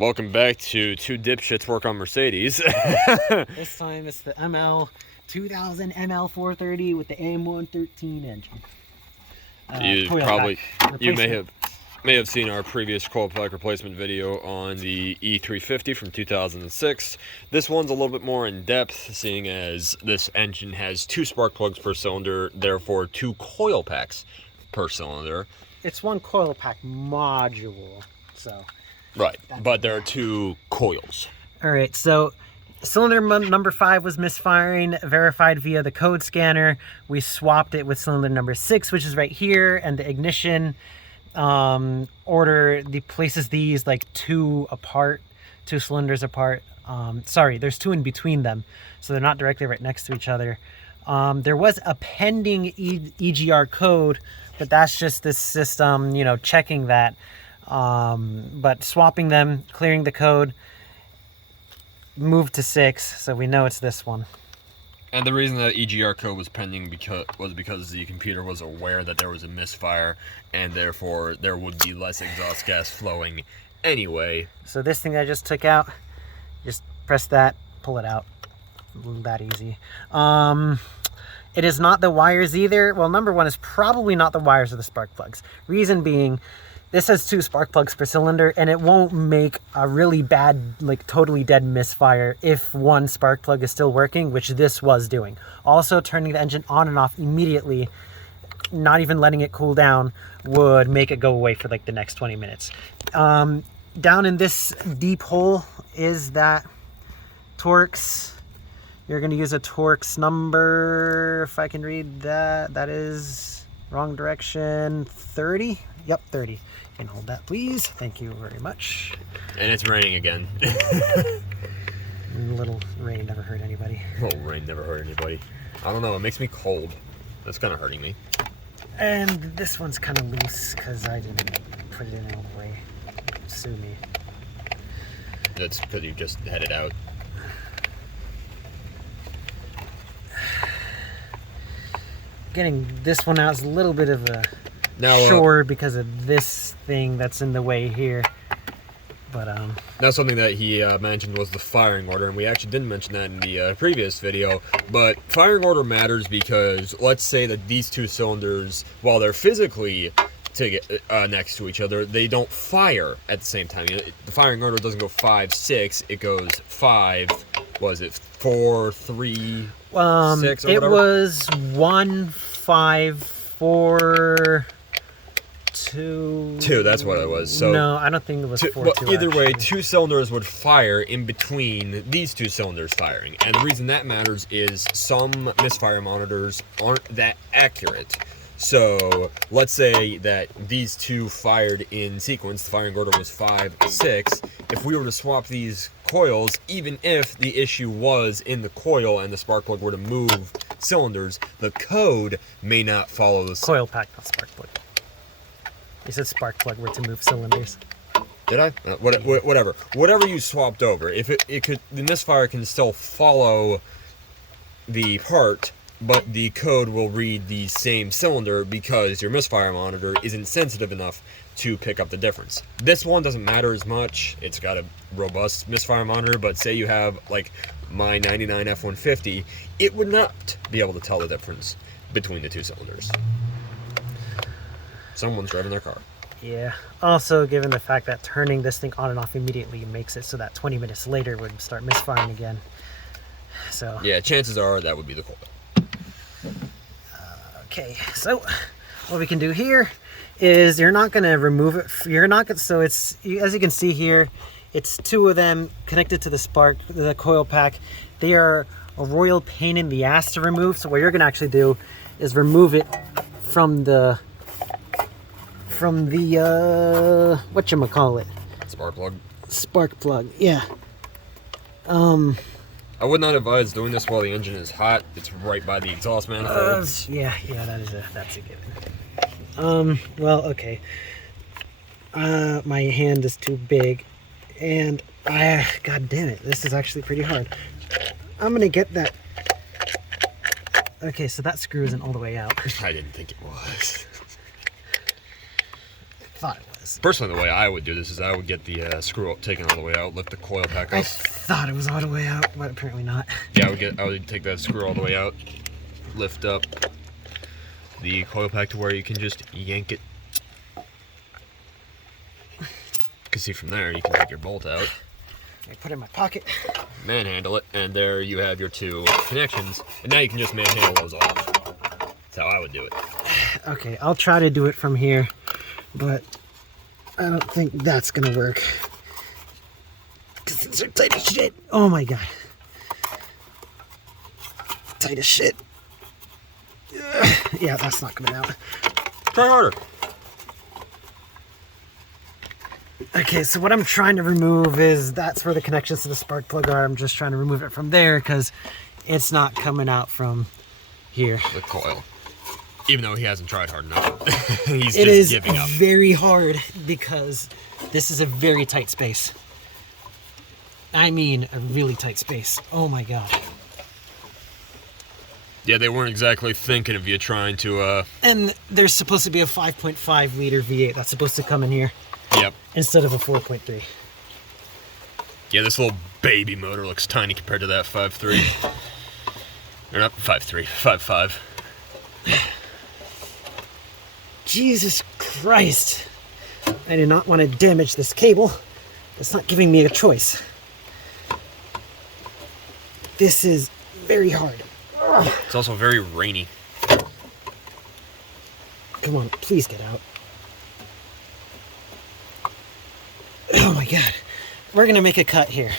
Welcome back to Two Dipshits Work on Mercedes. This time it's the ML2000 ML430 with the M113 engine. You may have seen our previous coil pack replacement video on the E350 from 2006. This one's a little bit more in depth, seeing as this engine has 2 spark plugs per cylinder, therefore 2 coil packs per cylinder. It's one coil pack module, so. Right, but there are 2 coils. All right, so cylinder number 5 was misfiring, verified via the code scanner. We swapped it with cylinder number 6, which is right here, and the ignition order places these like 2 cylinders apart. Sorry, there's 2 in between them, so they're not directly right next to each other. There was a pending EGR code, but that's just this system, you know, checking that. But swapping them, clearing the code, moved to 6, so we know it's this one. And the reason that EGR code was pending was because the computer was aware that there was a misfire, and therefore there would be less exhaust gas flowing anyway. So this thing I just took out, just press that, pull it out. That easy. It is not the wires either. Well, number 1 is probably not the wires or the spark plugs. Reason being, this has 2 spark plugs per cylinder, and it won't make a really bad, like totally dead misfire if one spark plug is still working, which this was doing. Also, turning the engine on and off immediately, not even letting it cool down, would make it go away for like the next 20 minutes. Down in this deep hole is that Torx. You're going to use a Torx number, if I can read that. That is wrong direction, 30? Yep, 30. You can hold that, please. Thank you very much. And it's raining again. A little rain never hurt anybody. Little rain never hurt anybody. I don't know, it makes me cold. That's kind of hurting me. And this one's kind of loose because I didn't put it in all the way. Sue me. That's because you just had it out. Getting this one out is a little bit of a chore because of this thing that's in the way here. But now something that he mentioned was the firing order, and we actually didn't mention that in the previous video. But firing order matters because let's say that these 2 cylinders, while they're physically next to each other, they don't fire at the same time. You know, the firing order doesn't go 5, 6. It goes 5. Was it 4, 3, 6, or it whatever? was 1, 5, 4, 2. 2. That's what it was. So no, I don't think it was 4. Well, 2, either actually. way, 2 cylinders would fire in between these 2 cylinders firing, and the reason that matters is some misfire monitors aren't that accurate. So let's say that these 2 fired in sequence, the firing order was 5, 6. If we were to swap these coils, even if the issue was in the coil and the spark plug were to move cylinders, the code may not follow the coil pack, not spark plug. You said spark plug were to move cylinders. Did I? Whatever. Whatever you swapped over, if the misfire can still follow the part, but the code will read the same cylinder because your misfire monitor isn't sensitive enough to pick up the difference. This one doesn't matter as much. It's got a robust misfire monitor, but say you have like my 99 F150, it would not be able to tell the difference between the 2 cylinders. Someone's driving their car. Yeah. Also, given the fact that turning this thing on and off immediately makes it so that 20 minutes later would start misfiring again. So yeah, chances are that would be the coil. Okay, so what we can do here is you're not going to remove it. You're not going to, so it's, as you can see here, it's 2 of them connected to the coil pack. They are a royal pain in the ass to remove. So what you're going to actually do is remove it from the whatchamacallit? Spark plug. Spark plug, yeah. I would not advise doing this while the engine is hot. It's right by the exhaust manifold. Yeah, that's a given. Well, okay. My hand is too big, and god damn it, this is actually pretty hard. I'm gonna get that. Okay, so that screw isn't all the way out. I didn't think it was. Thought it was. Personally, the way I would do this is I would get the screw taken all the way out, lift the coil pack I up. thought it was all the way out, but apparently not. Yeah, I would take that screw all the way out, lift up the coil pack to where you can just yank it. You can see from there, you can take your bolt out. I put it in my pocket. Manhandle it, and there you have your two connections. And now you can just manhandle those off. That's how I would do it. Okay, I'll try to do it from here, but I don't think that's gonna work. Because these are tight as shit. Oh my god. Tight as shit. Yeah, that's not coming out. Try harder. Okay, so what I'm trying to remove is that's where the connections to the spark plug are. I'm just trying to remove it from there because it's not coming out from here. The coil. Even though he hasn't tried hard enough. He's It just is giving up. very hard because this is a very tight space. I mean, a really tight space. Oh my god. Yeah, they weren't exactly thinking of you trying to, And there's supposed to be a 5.5 liter V8 that's supposed to come in here Yep. instead of a 4.3. Yeah, this little baby motor looks tiny compared to that 5.3. Or not 5.3, 5.5. Jesus Christ. I do not want to damage this cable. It's not giving me a choice. This is very hard. Ugh. It's also very rainy. Come on, please get out. Oh my god. We're gonna make a cut here.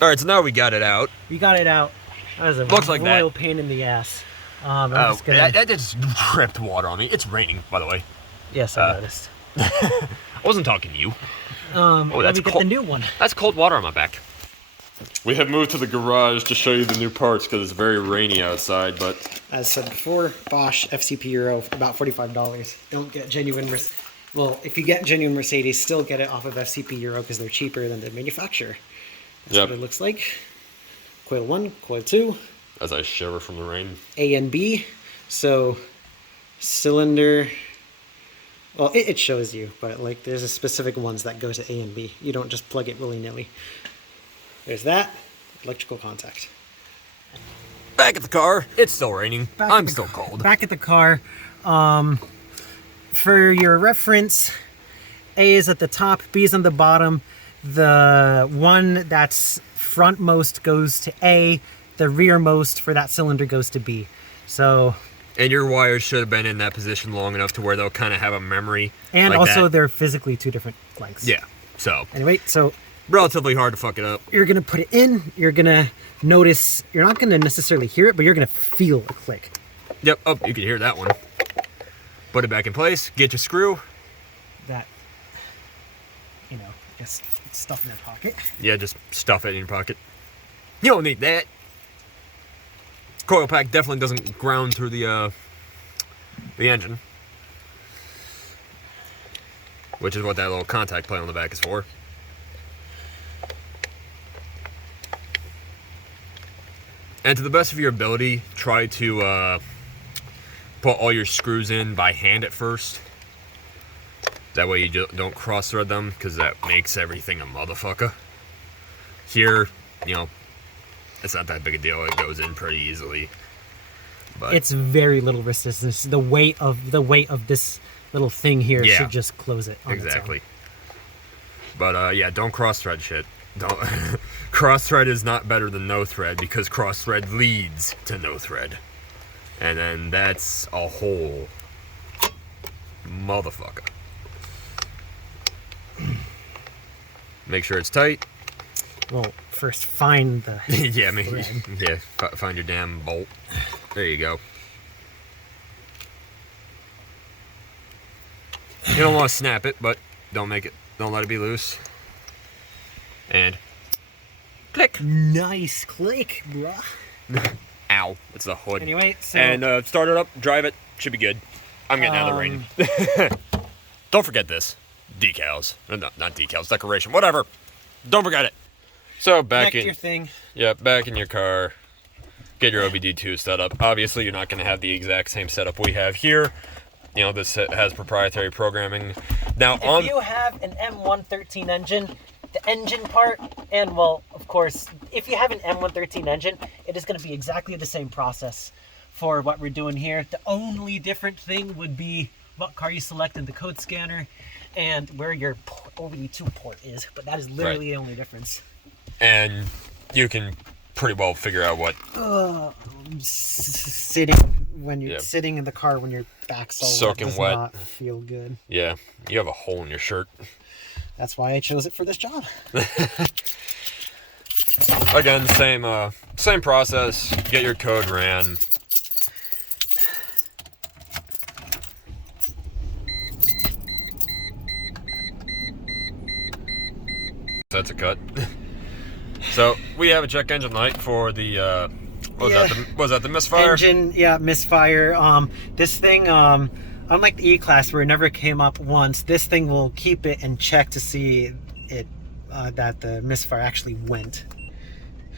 Alright, so now we got it out. We got it out. That was a Looks like that. royal pain in the ass. I'm Oh, just gonna... that just dripped water on me. It's raining, by the way. Yes, I noticed. I wasn't talking to you. Let that's me get cold. the new one. That's cold water on my back. We have moved to the garage to show you the new parts because it's very rainy outside, but... As said before, Bosch FCP Euro, about $45. Don't get genuine... Well, if you get genuine Mercedes, still get it off of FCP Euro because they're cheaper than the manufacturer. That's Yep. what it looks like. Coil 1, coil 2, As I shiver from the rain. A and B. So, cylinder... Well, it shows you, but like there's a specific ones that go to A and B. You don't just plug it willy-nilly. There's that. Electrical contact. Back at the car. It's still raining. I'm still cold. Back at the car. For your reference, A is at the top, B is on the bottom. The one that's frontmost goes to A. The rearmost for that cylinder goes to B. So... And your wires should have been in that position long enough to where they'll kind of have a memory. And like also that. they're physically two different lengths. Yeah. So, Anyway, so relatively hard to fuck it up. you're going to put it in. You're going to notice, you're not going to necessarily hear it, but you're going to feel a click. Yep. Oh, you can hear that one. Put it back in place. Get your screw. That, just stuff in their pocket. Yeah, just stuff it in your pocket. You don't need that. Coil pack definitely doesn't ground through the engine, which is what that little contact plate on the back is for. And to the best of your ability, try to put all your screws in by hand at first. That way you don't cross-thread them, because that makes everything a motherfucker. Here, it's not that big a deal. It goes in pretty easily. But It's very little resistance. The weight of this little thing here Yeah. should just close it on exactly. But yeah, don't cross-thread shit. Don't cross-thread is not better than no thread, because cross-thread leads to no thread, and then that's a whole motherfucker. Make sure it's tight. its own. Well, first find the Yeah, maybe. thread. Yeah, find your damn bolt. There you go. You don't want to snap it, but don't let it be loose. And click. Nice click, bruh. Ow, it's the hood. Anyway, so And start it up, drive it, should be good. I'm getting out of the rain. Don't forget this. Decals. Not decals, decoration, whatever. Don't forget it. So back connect in your thing. Yeah, back in your car. Get your OBD2 set up. Obviously, you're not going to have the exact same setup we have here. You know, this has proprietary programming. Now, if you have an M113 engine, the engine part, and well, of course, if you have an M113 engine, it is going to be exactly the same process for what we're doing here. The only different thing would be what car you select in the code scanner and where your OBD2 port is, but that is literally the only difference. And you can pretty well figure out what... Sitting when you're sitting in the car when your back's all soaking does wet. Not feel good. Yeah, you have a hole in your shirt. That's why I chose it for this job. Again, same process. Get your code ran. That's a cut. So we have a check engine light for the was that the misfire? Engine, misfire. This thing, unlike the E-Class where it never came up once, this thing will keep it and check to see it that the misfire actually went.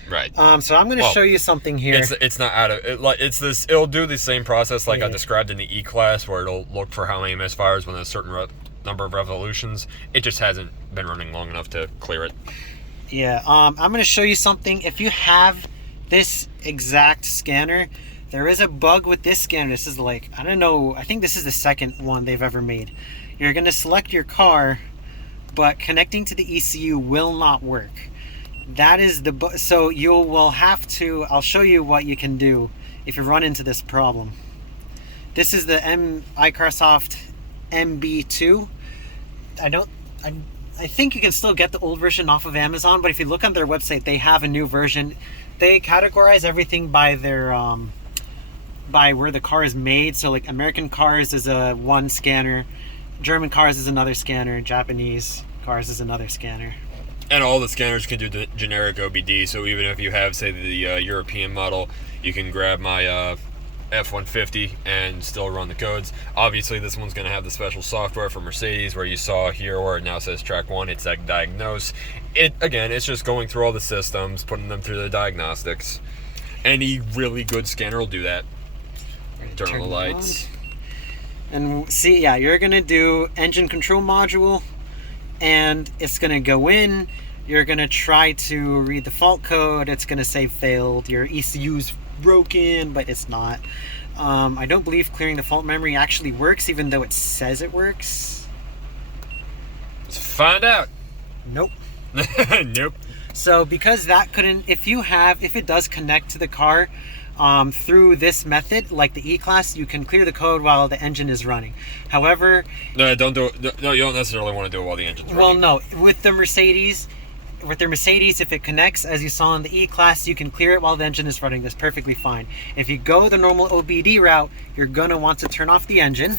Right. So I'm going to show you something here. It's not out of it. Like it's this. It'll do the same process like I described in the E-Class, where it'll look for how many misfires when a certain number of revolutions. It just hasn't been running long enough to clear it. Yeah. I'm going to show you something. If you have this exact scanner, there is a bug with this scanner. This is like, I don't know, I think this is the second one they've ever made. You're going to select your car, but connecting to the ECU will not work. That is the bug. So you will have to, I'll show you what you can do if you run into this problem. This is the iCarsoft MB2. I think you can still get the old version off of Amazon, but if you look on their website, they have a new version. They categorize everything by their by where the car is made. So like American cars is one scanner, German cars is another scanner, Japanese cars is another scanner. And all the scanners can do the generic OBD. So even if you have, say, the European model, you can grab my F150 and still run the codes. Obviously, this one's going to have the special software for Mercedes, where you saw here where it now says track 1. It's like diagnose. It's just going through all the systems, putting them through the diagnostics. Any really good scanner will do that. Turn on the lights. And see, yeah, you're going to do engine control module, and it's going to go in. You're going to try to read the fault code. It's going to say failed. Your ECU's broken, but it's not. I don't believe clearing the fault memory actually works, even though it says it works. Let's find out. Nope. Nope. So because that couldn't, if it does connect to the car through this method, like the E-Class, you can clear the code while the engine is running. However, no, don't do it. No, you don't necessarily want to do it while the engine's running. Well, no, with their Mercedes, if it connects, as you saw in the E-Class, you can clear it while the engine is running. That's perfectly fine. If you go the normal OBD route, you're gonna want to turn off the engine.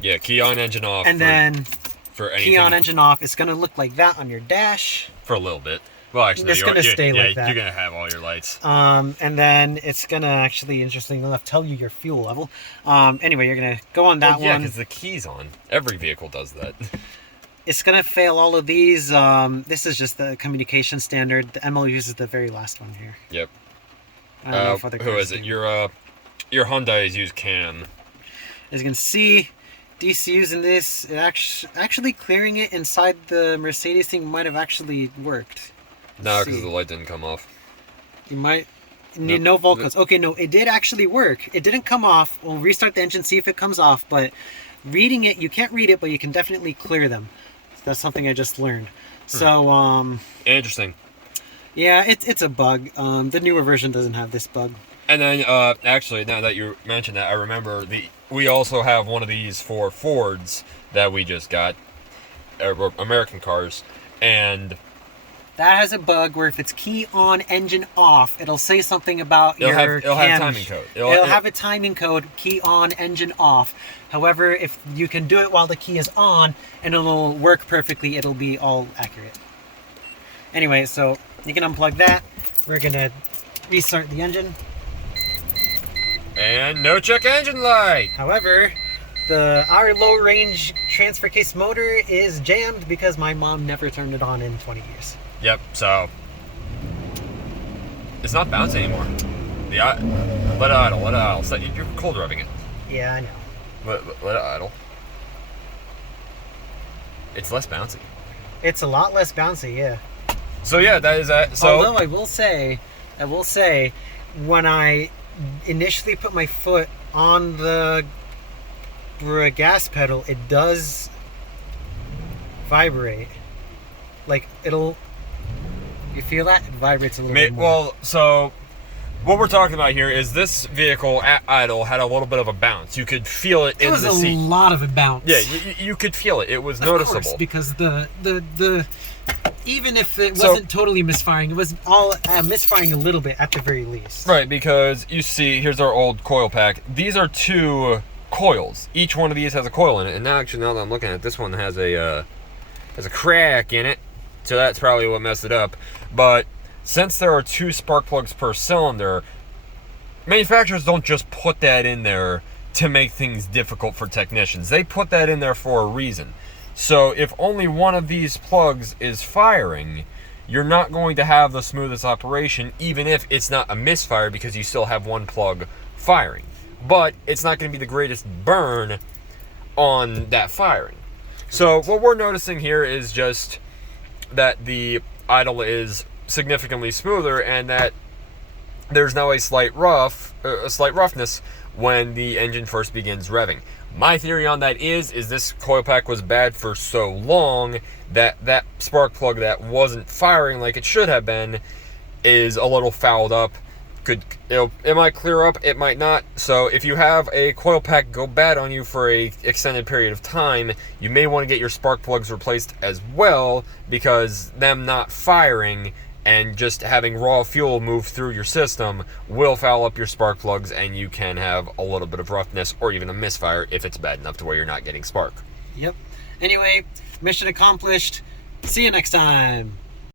Yeah, key on, engine off. And then for anything. Key on, engine off. It's gonna look like that on your dash. For a little bit. Well, actually, it's gonna stay like that. You're gonna have all your lights. And then it's gonna actually, interestingly enough, tell you your fuel level. Anyway, you're gonna go on that one. Yeah, because the key's on. Every vehicle does that. It's gonna fail all of these. This is just the communication standard. The ML uses the very last one here. Yep. I don't know if other who is it? Your Hyundai is used CAN. As you can see, DCUs in this, it actually clearing it inside the Mercedes thing might have actually worked. No, because the light didn't come off. You might need no volt codes. Okay, no, it did actually work. It didn't come off. We'll restart the engine, see if it comes off. But reading it, you can't read it, but you can definitely clear them. That's something I just learned. So, interesting. Yeah, it's a bug. The newer version doesn't have this bug. And then, actually, now that you mentioned that, I remember we also have one of these for Fords that we just got, American cars, and that has a bug where if it's key on, engine off, it'll say something about it'll have a timing code. It'll have a timing code, key on, engine off. However, if you can do it while the key is on and it'll work perfectly, it'll be all accurate. Anyway, so you can unplug that. We're gonna restart the engine. And no check engine light. However, our low range transfer case motor is jammed because my mom never turned it on in 20 years. Yep, so it's not bouncing anymore. Let it idle. So you're cold rubbing it. Yeah, I know. Let it idle. It's less bouncy. It's a lot less bouncy, yeah. So yeah, that is that. So although I will say, when I initially put my foot on the gas pedal, it does vibrate. Like you feel that? It vibrates a little bit more. Well, so what we're talking about here is this vehicle at idle had a little bit of a bounce. You could feel it in the seat. It was a lot of a bounce. Yeah, you could feel it. It was noticeable. Of course, because the even if it wasn't totally misfiring, it was all misfiring a little bit at the very least. Right, because you see, here's our old coil pack. These are 2 coils. Each one of these has a coil in it. And now, actually, now that I'm looking at it, this one has a crack in it. So that's probably what messed it up. But since there are 2 spark plugs per cylinder, manufacturers don't just put that in there to make things difficult for technicians. They put that in there for a reason. So if only one of these plugs is firing, you're not going to have the smoothest operation, even if it's not a misfire, because you still have one plug firing. But it's not going to be the greatest burn on that firing. So what we're noticing here is just that the idle is significantly smoother, and that there's now a slight roughness when the engine first begins revving. My theory on that is this coil pack was bad for so long that that spark plug that wasn't firing like it should have been is a little fouled up. It might clear up, it might not. So if you have a coil pack go bad on you for a extended period of time, you may want to get your spark plugs replaced as well, because them not firing and just having raw fuel move through your system will foul up your spark plugs, and you can have a little bit of roughness or even a misfire if it's bad enough to where you're not getting spark. Yep. Anyway, mission accomplished. See you next time.